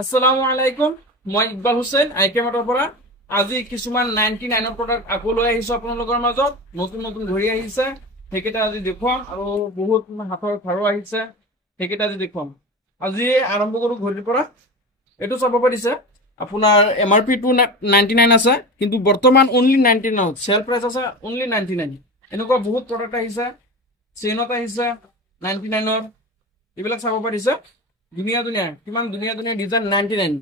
আসসালামু আলাইকুম, মই ইকবাল হুছেইন আইকেমাৰৰ পৰা। আজি কিছুমান 99 প্ৰডাক্ট আকৌ লৈ আহিছো আপোনালোকৰ মাজত। নতুন নতুন ঘড়ী আহিছে, সেইকেইটা আজি দেখুৱাম। আৰু বহুত হাতৰ ভাৰো আহিছে, সেইকেইটা আজি দেখুৱাম। আজি আৰম্ভ কৰো ঘড়ীৰ পৰা। এইটো চাব পাৰিছে আপোনাৰ MRP 299 আছে, কিন্তু বৰ্তমান অনলি 99 চেল প্ৰাইচ আছে অনলি 99। এনেকুৱা বহুত প্ৰডাক্ট আহিছে, চেইনত আহিছে 99ৰ, এইবিলাক চাব পাৰিছে। ধুনীয়া ধুনীয়া কিমান ধুনীয়া ধুনীয়া ডিজাইন 99।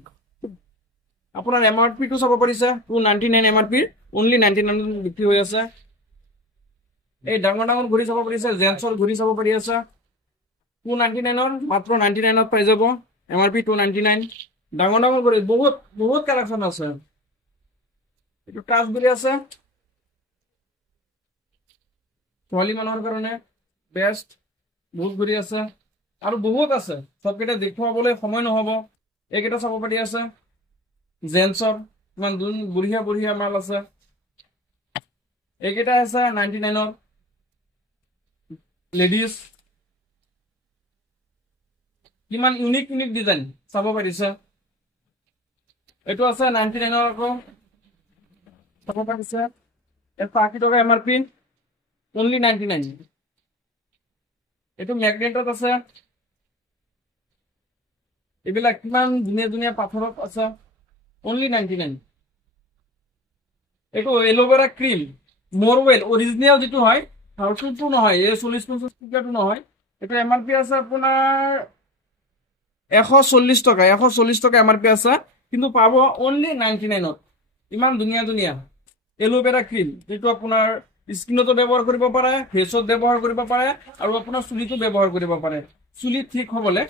আপোনাৰ MRP টো চাব পাৰিছে 299 MRP অনলি 99 বিক্ৰী হৈ আছে। এই ডাঙৰ ডাঙৰ ঘড়ী চাব পাৰিছে, জেন্টছৰ ঘড়ী চাব পাৰি আছে 299ৰ, মাত্ৰ 99ত পাই যাব। MRP 299। ডাঙৰ ডাঙৰ ঘড়ী বহুত বহুত কালেকশ্যন আছে। এইটো টাচ বুলি আছে, ছোৱালী মানুহৰ কাৰণে বেষ্ট। বহুত ঘড়ী আছে আৰু বহুত আছে, সবকেইটা দেখুৱাবলৈ সময় নহব। এইকেইটা চাব পাৰি আছে জেন্টছৰ, ইমান বঢ়িয়া বঢ়িয়া মাল আছে। এইকেইটা আছে 99ৰ লেডিজ, কিমান ইউনিক ইউনিক ডিজাইন চাব পাৰিছে। এইটো আছে 99ৰ আকৌ চাব পাৰিছে। 180 টকা MRP অনলি 99। এইটো মেগনেটত আছে, এইবিলাক কিমান ধুনীয়া ধুনীয়া পাথৰত আছে অনলি 99। এইটো এলোভেৰা ক্ৰীম মৰৱেল অৰিজিনেল যিটো হয়, হাউচফুলটো নহয়, এই 40-50 টকাটো নহয়। এইটো MRP আছে আপোনাৰ 140 টকা, 140 টকা MRP আছে, কিন্তু পাব অনলি 99ত। ইমান ধুনীয়া ধুনীয়া এলোভেৰা ক্ৰীম, যিটো আপোনাৰ স্কিনতো ব্যৱহাৰ কৰিব পাৰে, ফেচত ব্যৱহাৰ কৰিব পাৰে, আৰু আপোনাৰ চুলিতো ব্যৱহাৰ কৰিব পাৰে চুলি ঠিক হবলৈ।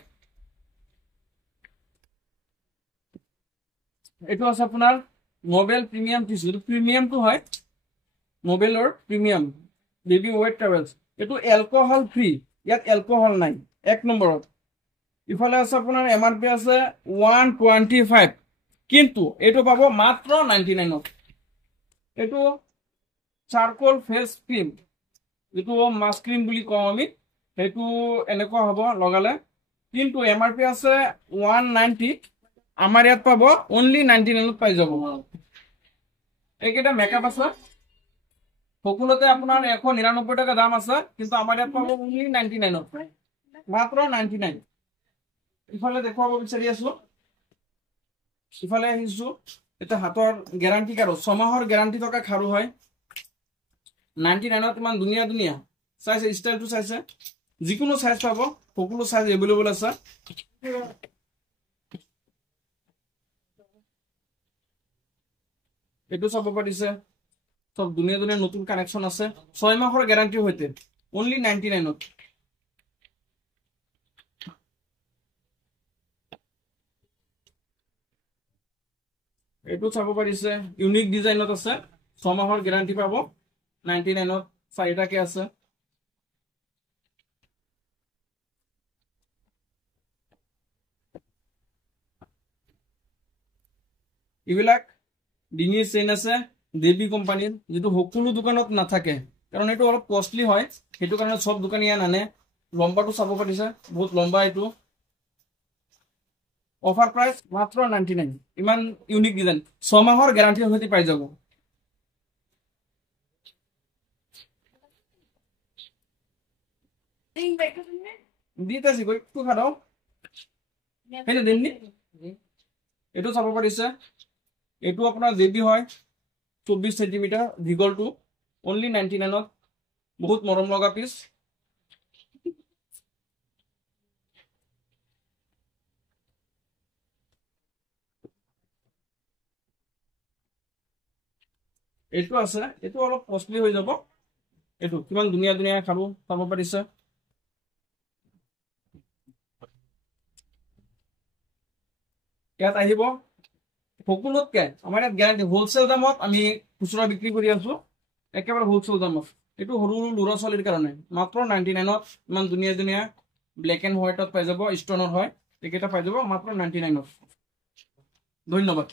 এইটো আছে আপোনাৰ নোবেল প্ৰিমিয়াম টিস্যু, এইটো প্ৰিমিয়ামটো হয় নোবেলৰ প্ৰিমিয়াম বেবী ৱেট ট্ৰেভেলছ। এইটো এলকহল ফ্ৰী, ইয়াত এলকহল নাই 1 নম্বৰত। ইফালে আছে আপোনাৰ MRP আছে 125, কিন্তু এইটো পাব মাত্ৰ 99ত। এইটো চাৰকোল ফেচ ক্ৰীম, যিটো মাস্ক ক্ৰীম বুলি কওঁ আমি, সেইটো এনেকুৱা হ'ব লগালে, কিন্তু MRP আছে 190, আমাৰ ইয়াত পাব অনলি 99ত পাই যাব। এইকেইটা মেকআপ আছে, সকলোতে আপোনাৰ 199 টকা দাম আছে, কিন্তু আমাৰ ইয়াত পাব অনলি 99ত, মাত্ৰ 99। ইফালে দেখুৱাব বিচাৰি আছো, ইফালে আহিছো। এটা হাতৰ গেৰাণ্টি খাৰু, 6 মাহৰ গেৰাণ্টি থকা খাৰু হয় 99ত। ইমান ধুনীয়া ধুনীয়া চাইছে, ষ্টাইলটো চাইছে, যিকোনো চাইজ পাব, সকলো চাইজ এভেইলেবল আছে। এইটো চাব পাৰিছে, সব ধুনীয়া ধুনীয়া নতুন কানেকশ্যন আছে 6 মাহৰ গেৰাণ্টিৰ সৈতে অনলি 99ত। এইটো চাব পাৰিছে, ইউনিক ডিজাইনত আছে, 6 মাহৰ গেৰাণ্টি পাব 99ত, 4টাকে আছে। এইবিলাক ডিঙিৰ চেইন আছে দেবী কোম্পানীৰ, যিটো সকলো দোকানত নাথাকে, কাৰণ এইটো অলপ কষ্টলি হয়, সেইটো কাৰণে সব দোকানীয়ে নানে। লম্বাটো চাব পাৰিছে, বহুত লম্বা। এইটো অফাৰ প্ৰাইচ মাত্ৰ 99। ইমান ইউনিক ডিজাইন 6 মাহৰ গেৰাণ্টিৰ সৈতে পাই যাব। এইটো চাব পাৰিছে, এইটো আপোনাৰ দেবী হয় 24 সেন্টিমিটাৰ দীঘলটো অনলি 99ত, বহুত মৰম লগা পিচ। এইটো আছে, এইটো অলপ কষ্টলি হৈ যাব। এইটো কিমান ধুনীয়া ধুনীয়া খাৰু চাব পাৰিছে। ইয়াত আহিব, সকলোতকে আমাৰ ইয়াত গেৰাণ্টি হোলচেল দামত আমি খুচুৰা বিক্ৰী কৰি আছো, একেবাৰে হোলচেল দামত। এইটো সৰু সৰু ল'ৰা ছোৱালীৰ কাৰণে মাত্ৰ 99ত। ইমান ধুনীয়া ধুনীয়া ব্লেক এণ্ড হোৱাইটত পাই যাব, ষ্টনৰ হয়, এইকেইটা পাই যাব মাত্ৰ 99ত। ধন্যবাদ।